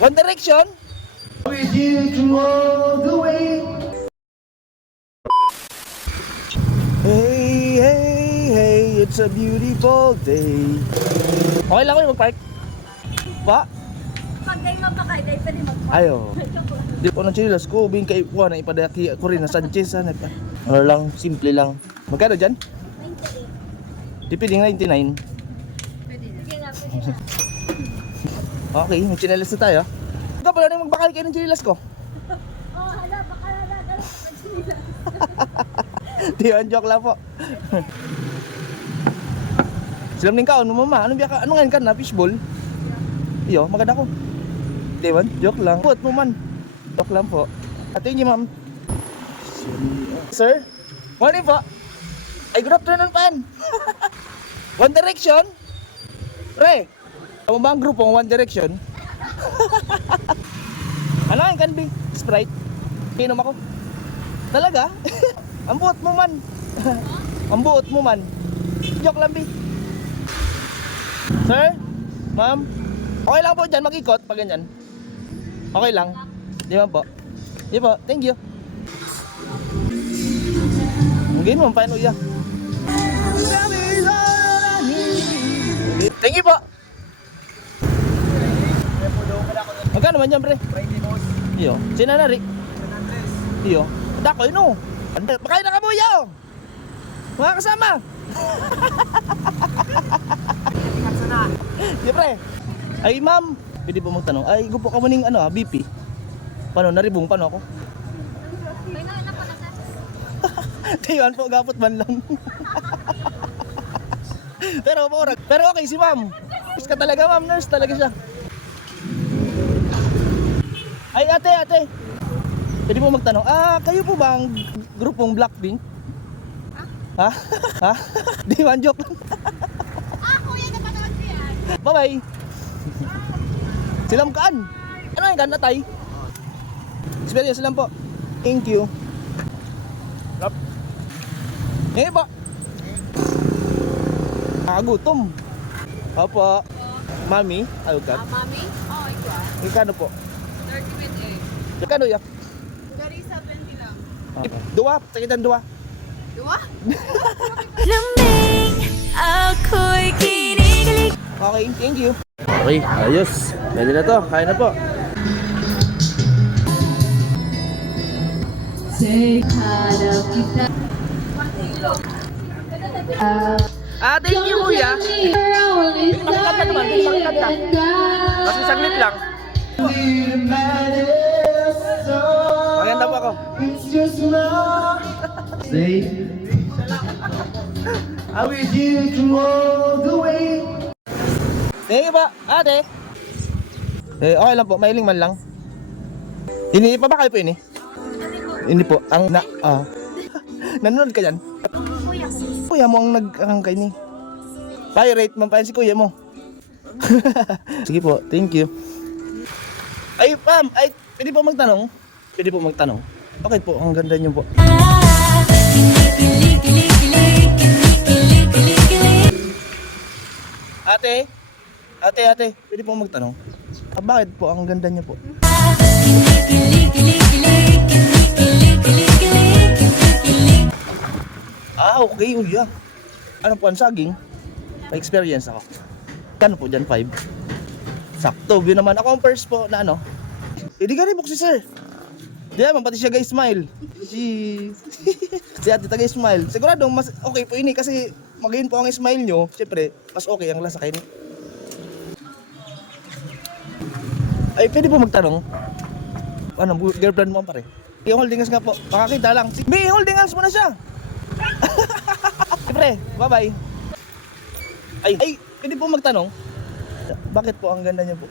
One Direction? With you to all the way. Hey, hey, hey, it's a beautiful day. Okay lang ko yung mag-park? Pa? Pag day mapakay, day pwede mag-park. Ayo. Di po ng chinilas ko, bing kay Juan, ipadaki ko rin na Sanchez. Ano lang, simple lang. Magkano dyan? 98. Tipiding 99. Pwede na, pwede na. Okay, may chinilas na tayo. Ikaw pala rin magbakal kayo ng chinilas ko. Oh, hala, baka hala. Di yun, joke lang po. Silam ning kaon mo mama, ano ngayon ka na, fishball? Iyo, maganda ko. Di ba? Joke lang. Put mo man. Joke lang po. Ate niyo ma'am. Sir? Morning po. Ay, good afternoon pan. One Direction? Pre, tama ba ang grupong One Direction? Ano ngayon kan, Bi? Sprite? Inom ako. Talaga? Ang buot mo man. Ang buot mo man. Joke lang, Bi. Sir? Ma'am? Okay lang po dyan, mag-ikot pag ganyan. Okay lang. Di ba po? Di po, thank you. Hindi mo, paano iya? Thank you po. Magkano man yan, pre? Iyo. Sinanari? Iyo. Dako, yun o. Pakain na kabuya o. Mga kasama. Di pre. Ay ma'am, pwede po magtanong. Ay gupo ka mo ning ano BP. Paano naribong paano ako? May na po na sa. Tayuan po gapot man lang. pero okay si ma'am. Nurse ka talaga ma'am, nurse talaga siya. Ay ate. Pwede po magtanong. Kayo po ba ang grupong Blackpink? Ha? Ha? Di man joke lang. Kuya, napanood ko yan. Bye-bye. Silam kaan. Ano yung kan natay? Experience lang po. Thank you. Lap. Ngayon po. Gutom. Opo. Mami, alugad. Mami? Oh, ikaw. Ikano po? 30 minutes. Ikano ya? Gari 70 lang. Dua, sakitan dua. Dua? Lamig ako'y kinikilig. Okay, thank you. Okay, ayos. Pwede na to, kaya na po. Thank you kuya. Pakikanta naman, pakikanta. Kasi saglit lang. Maganda po ako. Say, I'm with you to all the way. Thank you ba, ate? Okay lang po, mailing man lang. Ini pa ba kayo po ini? Hindi po, ang nanonood ka dyan? Kuya mo ang nag-angkay ni. Pirate man pa yan si kuya mo. Sige po, thank you. Ay, Pam, pwede po magtanong? Pwede po magtanong? Okay po, ang ganda niyo po. Ate, pwede po magtanong? Bakit po ang ganda niyo po? Okay, uya. Ano po ang saging? May experience ako. Kano po dyan, 5? Sakto, yun naman. Ako ang first po na ano. Hindi ka rin po si sir. Di naman, pati siya guys smile. Si ate taga smile. Sigurado mas okay po ini kasi magayon po ang smile nyo. Siyempre, mas okay ang lasa kayo. Ay, pwede po magtanong. Ano, girlfriend mo pare? Yung holding hands nga po. Makakita lang. May holding hands mo na siya. Siyempre, bye-bye. Ay, pwede po magtanong. Bakit po ang ganda niya po?